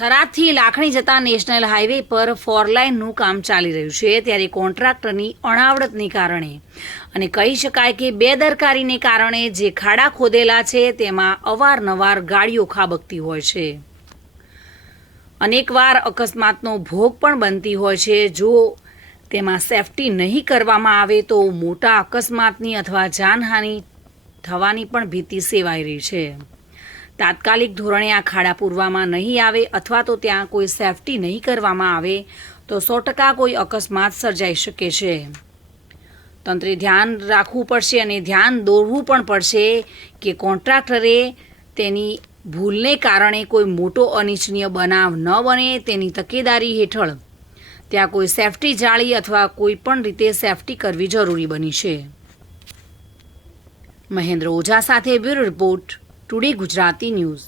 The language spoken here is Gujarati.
થરાદથી લાખણી જતા નેશનલ હાઈવે પર ફોરલાઇનનું કામ ચાલી રહ્યું છે ત્યારે કોન્ટ્રાક્ટરની અણાવડતને કારણે અને કહી શકાય કે બેદરકારીને કારણે જે ખાડા ખોદેલા છે તેમાં અવારનવાર ગાડીઓ ખાબકતી હોય છે। અનેકવાર અકસ્માતનો ભોગ પણ બનતી હોય છે। જો તેમાં સેફટી નહીં કરવામાં આવે તો મોટા અકસ્માતની અથવા જાનહાનિ થવાની પણ ભીતિ સેવાઈ રહી છે। તાત્કાલિક ધોરણે આ ખાડા પૂરવામાં નહીં આવે અથવા તો ત્યાં કોઈ સેફટી નહીં કરવામાં આવે તો 100% કોઈ અકસ્માત સર્જાઈ શકે છે। તંત્રે ધ્યાન રાખવું પડશે અને ધ્યાન દોરવું પણ પડશે કે કોન્ટ્રાક્ટરે તેની ભૂલને કારણે કોઈ મોટો અનિચ્છનીય બનાવ ન બને તેની તકેદારી હેઠળ ત્યાં કોઈ સેફટી જાળી અથવા કોઈ પણ રીતે સેફટી કરવી જરૂરી બની છે। મહેન્દ્ર ઓઝા સાથે bureau report, today Gujarati news.